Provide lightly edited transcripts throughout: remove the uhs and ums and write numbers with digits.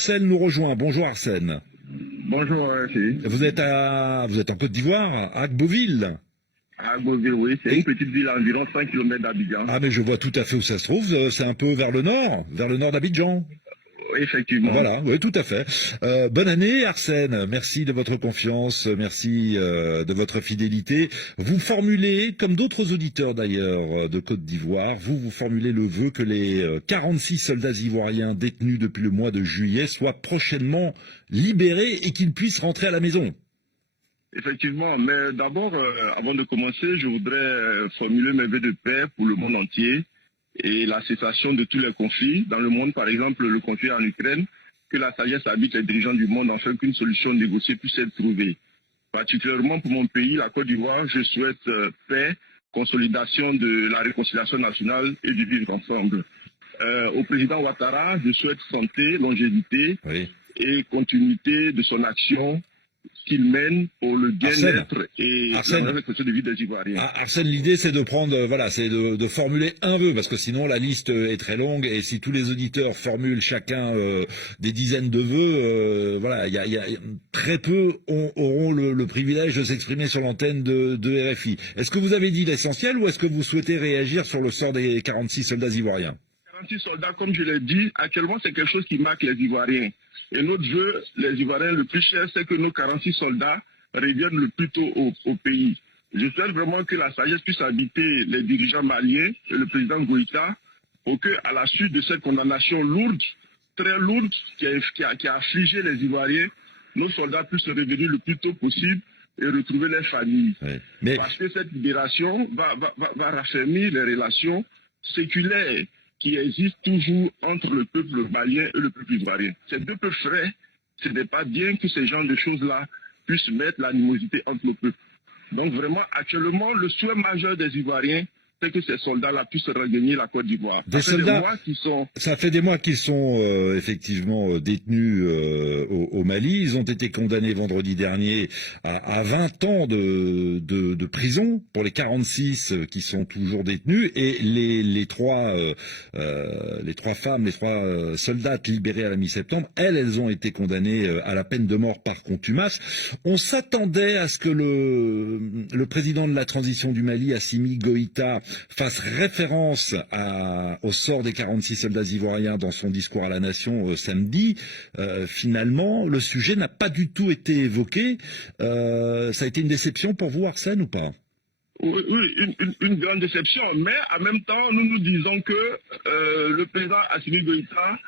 Arsène nous rejoint. Bonjour Arsène. Bonjour, Vous êtes en Côte d'Ivoire, à Agboville. à Beauvais, oui, c'est une petite ville à environ 5 km d'Abidjan. Ah mais je vois tout à fait où ça se trouve, c'est un peu vers le nord d'Abidjan. Effectivement. Voilà, oui, tout à fait. Bonne année Arsène, merci de votre confiance, merci de votre fidélité. Vous formulez, comme d'autres auditeurs d'ailleurs de Côte d'Ivoire, vous formulez le vœu que les 46 soldats ivoiriens détenus depuis le mois de juillet soient prochainement libérés et qu'ils puissent rentrer à la maison. Effectivement, mais d'abord, avant de commencer, je voudrais formuler mes vœux de paix pour le monde entier et la cessation de tous les conflits. Dans le monde, par exemple, le conflit en Ukraine, que la sagesse habite les dirigeants du monde afin qu'une solution négociée puisse être trouvée. Particulièrement pour mon pays, la Côte d'Ivoire, je souhaite paix, consolidation de la réconciliation nationale et du vivre ensemble. Au président Ouattara, je souhaite santé, longévité et continuité de son action qu'il mène pour le bien-être et la réconciliation de vie des Ivoiriens. Arsène, l'idée c'est de prendre, c'est de formuler un vœu, parce que sinon la liste est très longue, et si tous les auditeurs formulent chacun des dizaines de vœux, très peu auront le privilège de s'exprimer sur l'antenne de RFI. Est-ce que vous avez dit l'essentiel, ou est-ce que vous souhaitez réagir sur le sort des 46 soldats ivoiriens? 46 soldats, comme je l'ai dit, actuellement c'est quelque chose qui marque les Ivoiriens. Et notre vœu, les Ivoiriens, le plus cher, c'est que nos 46 soldats reviennent le plus tôt au pays. Je souhaite vraiment que la sagesse puisse habiter les dirigeants maliens et le président Goïta pour que, à la suite de cette condamnation lourde, très lourde, qui a affligé les Ivoiriens, nos soldats puissent revenir le plus tôt possible et retrouver leurs familles. Oui. Parce que cette libération va raffermir les relations séculaires qui existe toujours entre le peuple malien et le peuple ivoirien. Ces deux peuples frères, ce n'est pas bien que ces genres de choses-là puissent mettre l'animosité entre le peuple. Donc vraiment, actuellement, le souhait majeur des Ivoiriens, c'est que ces soldats-là puissent regagner la Côte d'Ivoire. Ça fait des mois qu'ils sont effectivement détenus au Mali. Ils ont été condamnés vendredi dernier à 20 ans de prison pour les 46 qui sont toujours détenus, et les trois femmes, les trois soldates libérées à la mi-septembre, elles ont été condamnées à la peine de mort par contumace. On s'attendait à ce que le président de la transition du Mali, Assimi Goïta, fasse référence au sort des 46 soldats ivoiriens dans son discours à la nation samedi. Finalement, le sujet n'a pas du tout été évoqué. Ça a été une déception pour vous, Arsène, ou pas? Oui, une grande déception, mais en même temps, nous nous disons que le président Assimi Goïta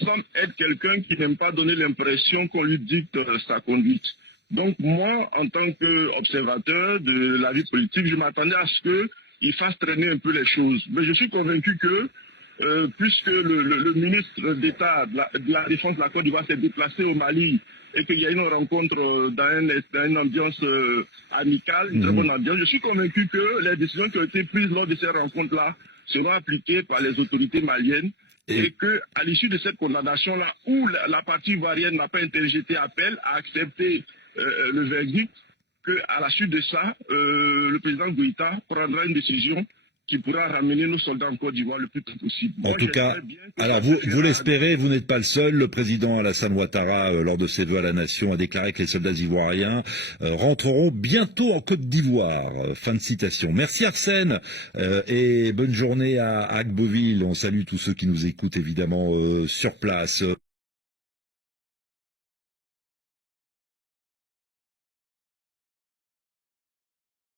semble être quelqu'un qui n'aime pas donner l'impression qu'on lui dicte sa conduite. Donc moi, en tant qu'observateur de la vie politique, je m'attendais à ce qu'il fasse traîner un peu les choses. Mais je suis convaincu que, puisque le ministre d'État de la Défense de la Côte d'Ivoire s'est déplacé au Mali et qu'il y a une rencontre dans une ambiance amicale, une très bonne ambiance, je suis convaincu que les décisions qui ont été prises lors de ces rencontres-là seront appliquées par les autorités maliennes, et qu'à l'issue de cette condamnation-là, où la partie ivoirienne n'a pas interjeté appel à accepter le verdict, qu'à la suite de ça, le président Goïta prendra une décision qui pourra ramener nos soldats en Côte d'Ivoire le plus tôt possible. En tout cas, vous l'espérez, vous n'êtes pas le seul. Le président Alassane Ouattara, lors de ses vœux à la nation, a déclaré que les soldats ivoiriens rentreront bientôt en Côte d'Ivoire. Fin de citation. Merci Arsène, et bonne journée à Agboville. On salue tous ceux qui nous écoutent évidemment sur place.